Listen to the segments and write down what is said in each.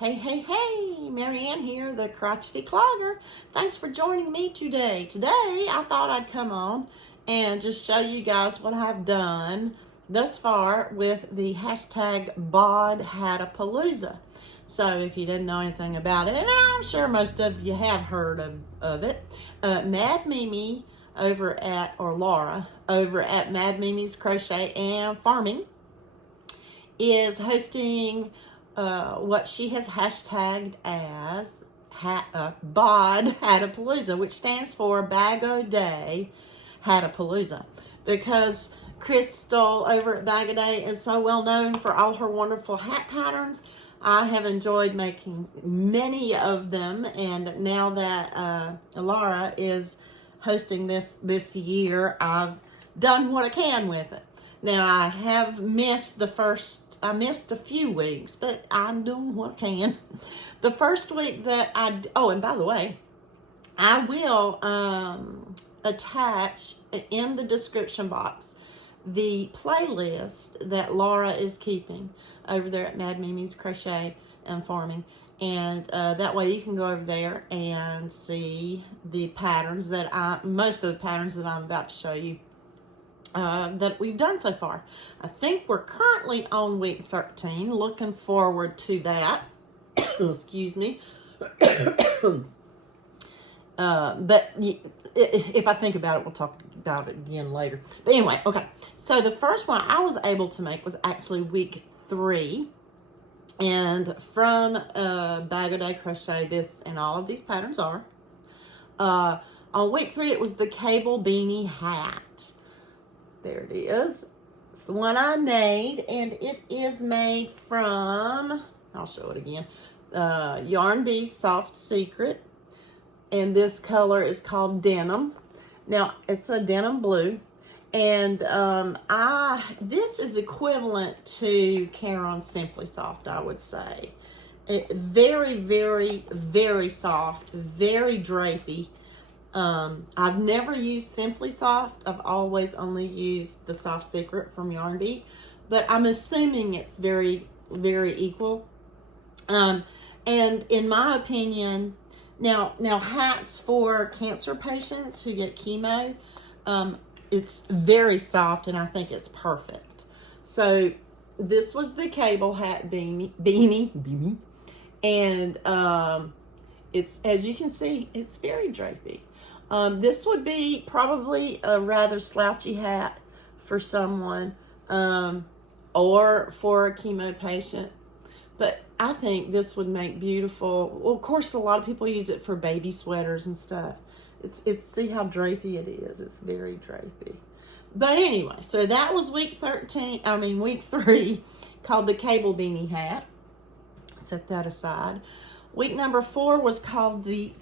Hey, hey, hey, Marieanne here, the Crochety Clogger. Thanks for joining me today. Today, I thought I'd come on and just show you guys what I've done thus far with the hashtag Bod Hadapalooza. So if you didn't know anything about it, and I'm sure most of you have heard of it, Mad Mimi over at, or Laura, over at Mad Mimi's Crochet and Farming is hosting what she has hashtagged as BOD Hadapalooza, which stands for Bag O Day Hadapalooza, because Crystal over at Bag O Day is so well known for all her wonderful hat patterns. I have enjoyed making many of them, and now that LaLa is hosting this year, I've done what I can with it. Now, I have missed I missed a few weeks, but I'm doing what I can. The first week that and by the way, I will attach in the description box the playlist that Laura is keeping over there at Mad Mimi's Crochet and Farming. And that way you can go over there and see the patterns most of the patterns that I'm about to show you that we've done so far. I think we're currently on week 13. Looking forward to that. Excuse me. But if I think about it, we'll talk about it again later. But anyway, okay. So the first one I was able to make was actually week 3. And from Bag O Day Crochet, this and all of these patterns are. On week 3, it was the cable beanie hat. There it is. It's the one I made, and it is made from, I'll show it again, Yarn Bee Soft Secret, and this color is called Denim. Now, it's a denim blue, and this is equivalent to Caron Simply Soft, I would say. Very, very, very soft, very drapey. I've never used Simply Soft. I've always only used the Soft Secret from Yarn Bee, but I'm assuming it's very, very equal. And in my opinion, now hats for cancer patients who get chemo, it's very soft, and I think it's perfect. So this was the cable hat beanie, and it's, as you can see, it's very drapey. This would be probably a rather slouchy hat for someone, or for a chemo patient. But I think this would make beautiful. Well, of course, a lot of people use it for baby sweaters and stuff. It's see how drapey it is. It's very drapey. But anyway, so that was week 3, called the cable beanie hat. Set that aside. Week number 4 called the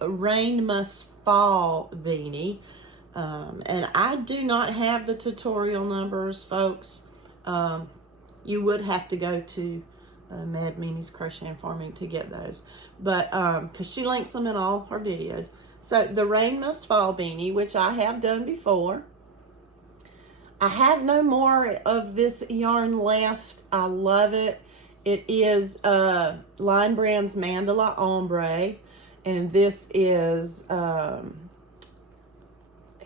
Rain Must Fall beanie. And I do not have the tutorial numbers, folks. You would have to go to Mad Mimi's Crochet and Farming to get those. But, because she links them in all her videos. So, the Rain Must Fall beanie, which I have done before. I have no more of this yarn left. I love it. It is Line Brand's Mandala Ombre, and this is the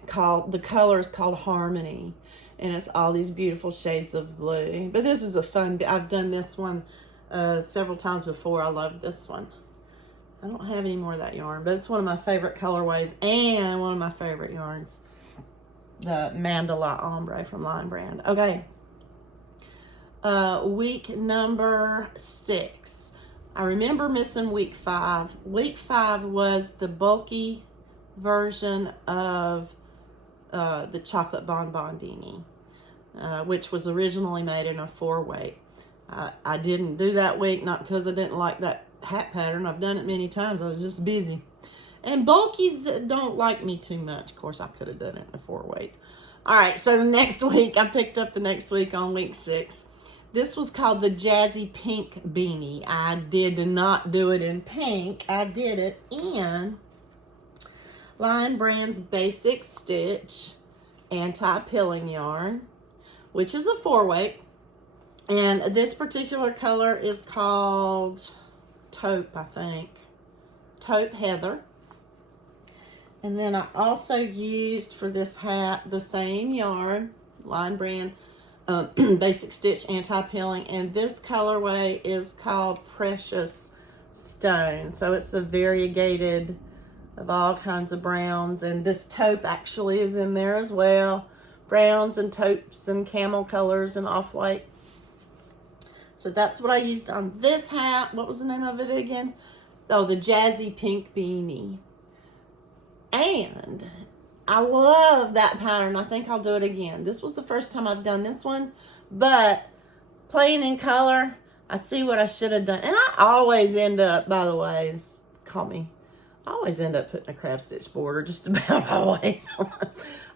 color is called Harmony, and it's all these beautiful shades of blue. But this is a fun, I've done this one several times before. I love this one. I don't have any more of that yarn, but it's one of my favorite colorways and one of my favorite yarns, the Mandala Ombre from Line Brand. Okay. Week number 6. I remember missing week 5. Week 5 was the bulky version of the chocolate bonbon beanie, which was originally made in a 4-weight. I didn't do that week, not because I didn't like that hat pattern. I've done it many times. I was just busy. And bulkies don't like me too much. Of course, I could have done it in a 4-weight. All right, so the next week, I picked up the next week on week 6. This was called the Jazzy Pink Beanie. I did not do it in pink. I did it in Line Brand's Basic Stitch Anti-Pilling Yarn, which is a 4-weight. And this particular color is called Taupe, I think. Taupe Heather. And then I also used for this hat the same yarn, Line Brand, Basic Stitch Anti-Peeling. And this colorway is called Precious Stone. So it's a variegated of all kinds of browns. And this taupe actually is in there as well. Browns and taupes and camel colors and off-whites. So that's what I used on this hat. What was the name of it again? Oh, the Jazzy Pink Beanie. And I love that pattern. I think I'll do it again. This was the first time I've done this one, but playing in color, I see what I should have done. And I always end up, by the way, call me, I always end up putting a crab stitch border, just about always.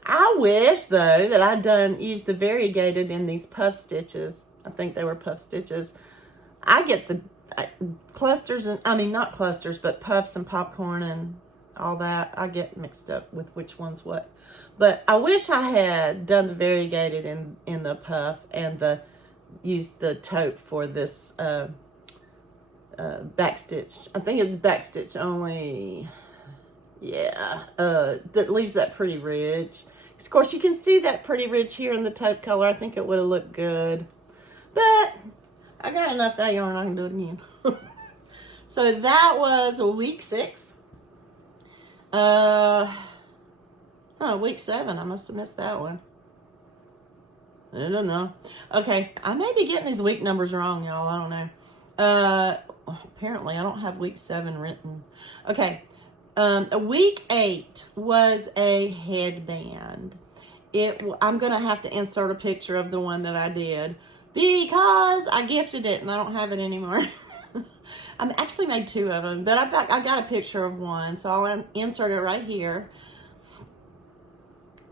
I wish, though, that I'd used the variegated in these puff stitches. I think they were puff stitches. I get the clusters, and I mean, not clusters, but puffs and popcorn and all that. I get mixed up with which one's what. But I wish I had done the variegated in the puff and used the taupe for this backstitch. I think it's backstitch only. Yeah, that leaves that pretty ridge. Of course, you can see that pretty ridge here in the taupe color. I think it would have looked good. But I got enough of that yarn, I can do it again. So that was week 6. Week 7. I must have missed that one. I don't know. Okay, I may be getting these week numbers wrong, y'all. I don't know. Apparently, I don't have week 7 written. Okay. Week 8 was a headband. I'm going to have to insert a picture of the one that I did because I gifted it and I don't have it anymore. I actually made 2 of them, but I got a picture of one, so I'll insert it right here.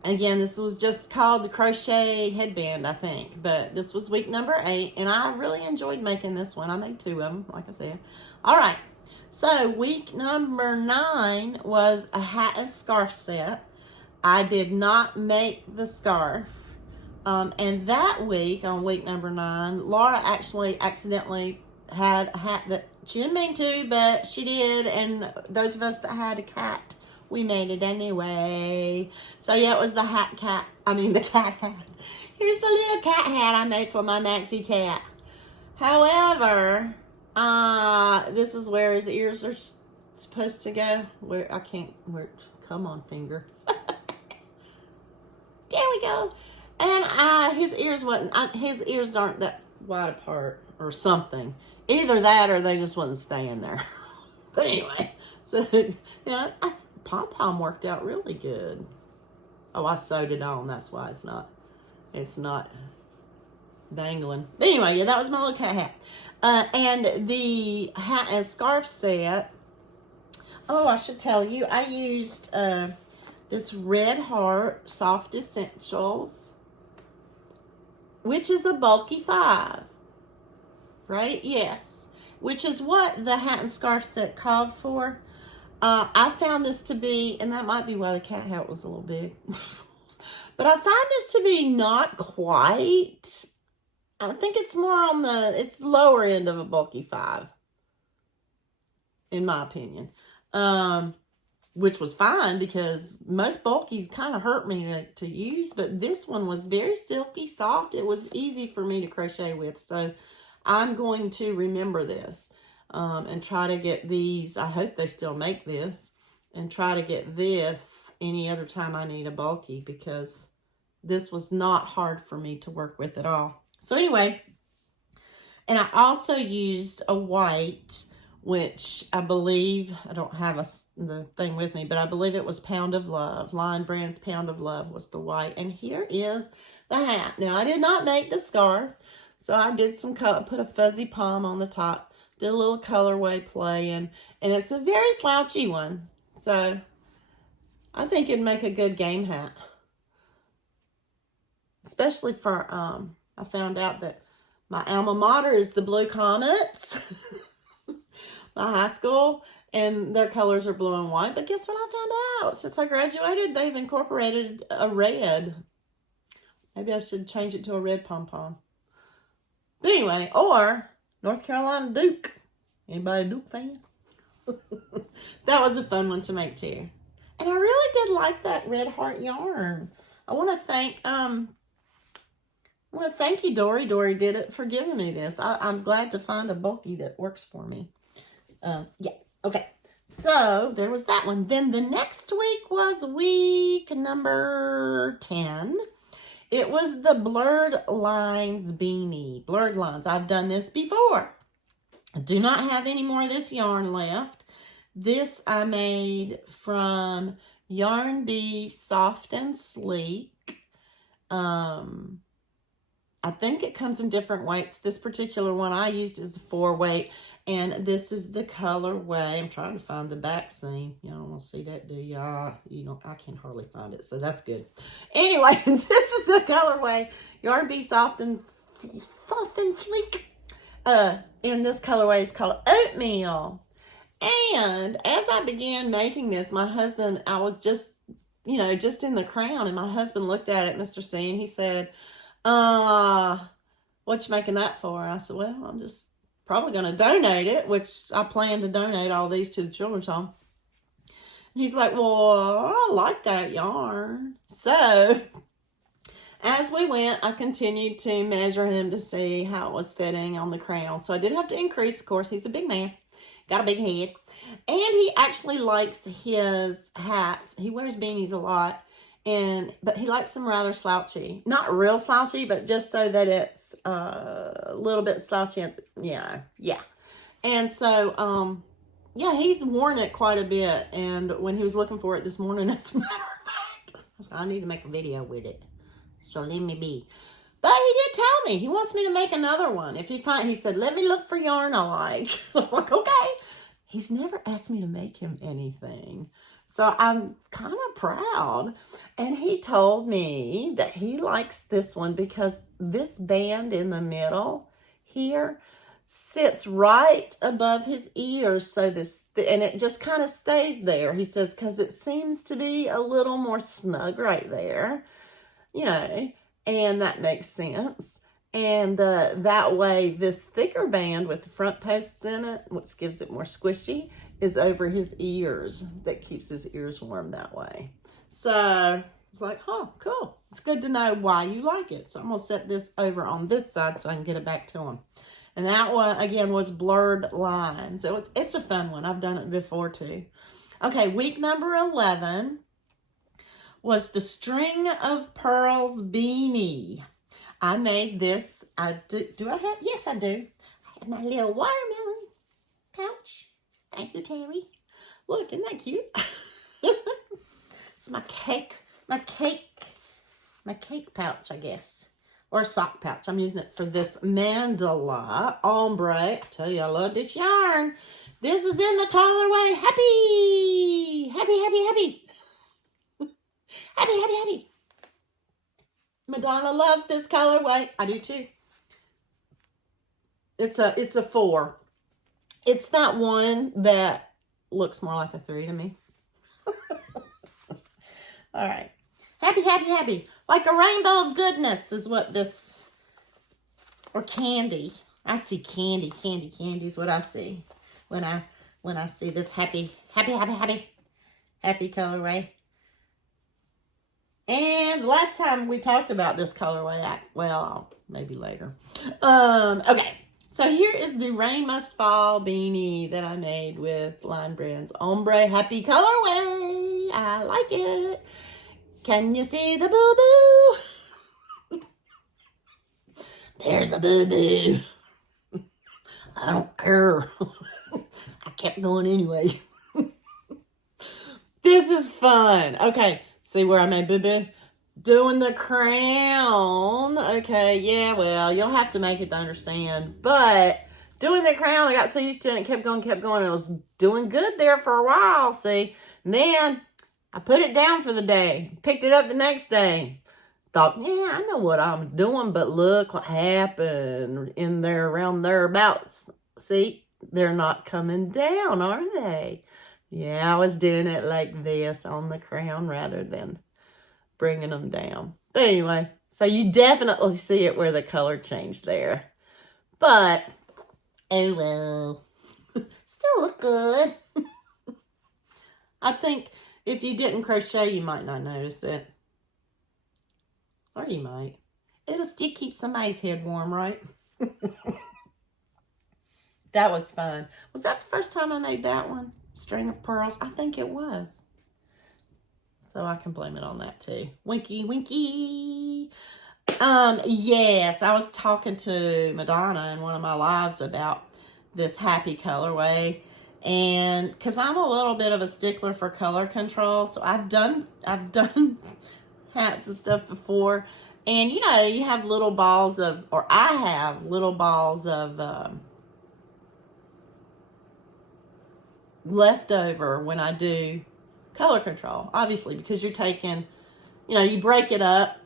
Again, this was just called the crochet headband, I think, but this was week number 8, and I really enjoyed making this one. I made 2 of them, like I said. All right, so week number 9 was a hat and scarf set. I did not make the scarf, and that week, on week number 9, Laura actually accidentally had a hat that she didn't mean to, but she did, and those of us that had a cat, we made it anyway. So yeah, it was the cat hat. Here's the little cat hat I made for my Maxie cat. However, this is where his ears are supposed to go. Come on, finger. There we go. And his ears aren't that wide apart or something. Either that or they just wasn't staying there. But anyway, so yeah, pom-pom worked out really good. Oh, I sewed it on. That's why it's not dangling. But anyway, yeah, that was my little cat hat. And the hat and scarf set. Oh, I should tell you, I used this Red Heart Soft Essentials, which is a bulky 5. Right? Yes. Which is what the hat and scarf set called for. I found this to be, and that might be why the cat hat was a little big. But I find this to be not quite. I think it's more on it's lower end of a bulky 5. In my opinion. Which was fine because most bulkies kind of hurt me to use. But this one was very silky, soft. It was easy for me to crochet with. So I'm going to remember this and try to get these. I hope they still make this, and try to get this any other time I need a bulky, because this was not hard for me to work with at all. So anyway, and I also used a white, which I believe, I don't have the thing with me, but I believe it was Pound of Love. Line Brand's Pound of Love was the white. And here is the hat. Now, I did not make the scarf. So I did some color, put a fuzzy palm on the top, did a little colorway playing, and it's a very slouchy one. So I think it'd make a good game hat. Especially for, I found out that my alma mater is the Blue Comets, my high school, and their colors are blue and white. But guess what I found out? Since I graduated, they've incorporated a red. Maybe I should change it to a red pom-pom. But anyway, or North Carolina Duke. Anybody a Duke fan? That was a fun one to make too. And I really did like that red heart yarn. I want to thank you, Dory. Dory did it for giving me this. I'm glad to find a bulky that works for me. Yeah, okay. So there was that one. Then the next week was week number 10. It was the Blurred Lines beanie. Blurred Lines. I've done this before. I do not have any more of this yarn left. This I made from Yarn Bee Soft and Sleek. I think it comes in different weights. This particular one I used is a 4-weight, and this is the colorway. I'm trying to find the back seam. Y'all don't want to see that, do y'all? You know, I can hardly find it, so that's good. Anyway, this is the colorway. Yarn Bee Soft and Sleek. And this colorway is called Oatmeal. And as I began making this, my husband, I was just in the crown, and my husband looked at it, Mr. C, and he said, what you making that for? I said, well, I'm just probably going to donate it, which I plan to donate all these to the children's home. And he's like, well, I like that yarn. So as we went, I continued to measure him to see how it was fitting on the crown. So I did have to increase, of course. He's a big man, got a big head. And he actually likes his hats. He wears beanies a lot. But he likes them rather slouchy. Not real slouchy, but just so that it's a little bit slouchy. Yeah. And so, yeah, he's worn it quite a bit. And when he was looking for it this morning, as a matter of fact, I need to make a video with it. So let me be. But he did tell me he wants me to make another one. He said, let me look for yarn I like. I'm like, okay. He's never asked me to make him anything. So I'm kind of proud. And he told me that he likes this one because this band in the middle here sits right above his ears. So and it just kind of stays there. He says, because it seems to be a little more snug right there, and that makes sense. And that way, this thicker band with the front posts in it, which gives it more squishy, is over his ears. That keeps his ears warm that way. So it's like, oh, cool. It's good to know why you like it. So I'm going to set this over on this side so I can get it back to him. And that one, again, was Blurred Lines. So it's a fun one. I've done it before, too. Okay, week number 11 was the String of Pearls beanie. I made this. Do I have? Yes, I do. I have my little watermelon pouch. Thank you, Terry. Look, isn't that cute? It's my cake pouch, I guess. Or a sock pouch. I'm using it for this mandala ombre. I tell you, I love this yarn. This is in the colorway Happy. Happy. Happy. Madonna loves this colorway. I do too. It's a 4. It's that one that looks more like a 3 to me. All right. Happy. Like a rainbow of goodness is what this, or candy. I see candy is what I see when I see this happy colorway. And the last time we talked about this colorway, maybe later. Okay. So here is the Rain Must Fall beanie that I made with Line Brand's Ombre Happy colorway. I like it. Can you see the boo-boo? There's a boo-boo. I don't care. I kept going anyway. This is fun. Okay, see where I made boo-boo? Doing the crown. Okay, yeah, well, you'll have to make it to understand. But doing the crown, I got so used to it and it kept going. It was doing good there for a while, see? And then I put it down for the day. Picked it up the next day. Thought, yeah, I know what I'm doing, but look what happened in there, around thereabouts. See, they're not coming down, are they? Yeah, I was doing it like this on the crown rather than bringing them down. But anyway, so you definitely see it where the color changed there. But, oh well. Still look good. I think if you didn't crochet, you might not notice it. Or you might. It'll still keep somebody's head warm, right? That was fun. Was that the first time I made that one? String of pearls? I think it was. So I can blame it on that too. Winky, winky. Yes, I was talking to Madonna in one of my lives about this happy colorway. And because I'm a little bit of a stickler for color control, so I've done hats and stuff before. And you know, you have little balls of, or I have little balls of leftover when I do color control, obviously, because you're taking, you know, you break it up,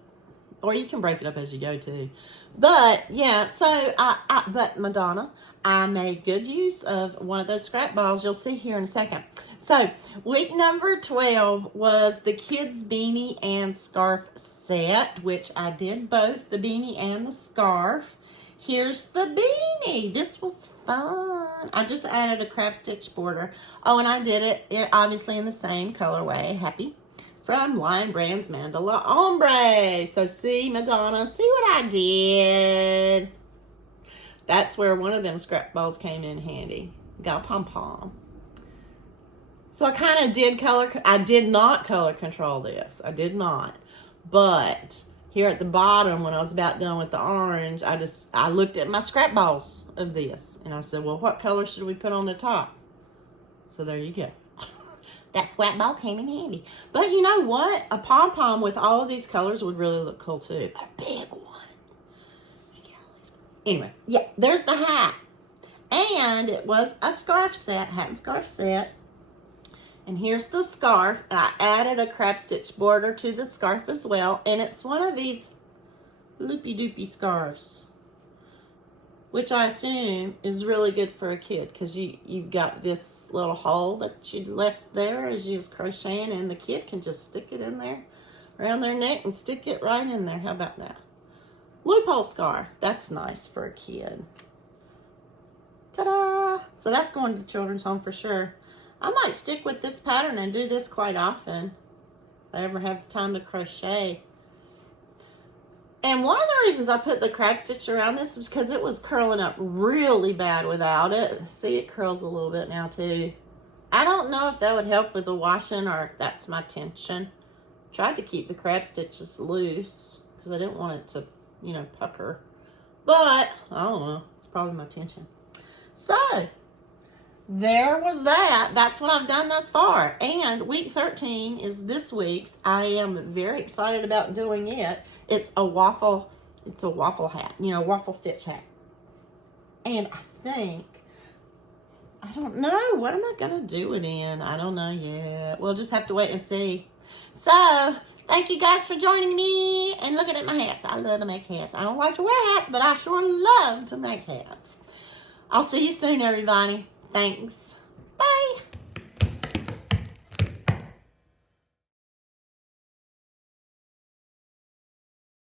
or you can break it up as you go too. But yeah, so but Madonna, I made good use of one of those scrap balls. You'll see here in a second. So week number 12 was the kids beanie and scarf set, which I did both the beanie and the scarf. Here's the beanie. This was fun. I just added a crab stitch border. Oh, and I did it obviously in the same colorway, Happy, from Lion Brand's Mandala Ombre. So see, Madonna, see what I did? That's where one of them scrap balls came in handy. Got a pom-pom. So I kind of did I did not color control this. I did not. But here at the bottom, when I was about done with the orange, I looked at my scrap balls of this. And I said, well, what color should we put on the top? So there you go. That scrap ball came in handy. But you know what? A pom-pom with all of these colors would really look cool too. A big one. Anyway, yeah, there's the hat. And it was a scarf set, hat and scarf set. And here's the scarf. I added a crab stitch border to the scarf as well. And it's one of these loopy-doopy scarves, which I assume is really good for a kid, because you've got this little hole that you left there as you was crocheting, and the kid can just stick it in there around their neck and stick it right in there. How about that? Loophole scarf. That's nice for a kid. Ta-da! So that's going to children's home for sure. I might stick with this pattern and do this quite often if I ever have time to crochet. And one of the reasons I put the crab stitch around this is because it was curling up really bad without it. See, it curls a little bit now too. I don't know if that would help with the washing or if that's my tension. Tried to keep the crab stitches loose because I didn't want it to, you know, pucker. But I don't know. It's probably my tension. So there was that. That's what I've done thus far. And week 13 is this week's. I am very excited about doing it. It's a waffle hat, you know, waffle stitch hat. And I don't know, what am I going to do it in? I don't know yet. We'll just have to wait and see. So, thank you guys for joining me and looking at my hats. I love to make hats. I don't like to wear hats, but I sure love to make hats. I'll see you soon, everybody. Thanks. Bye.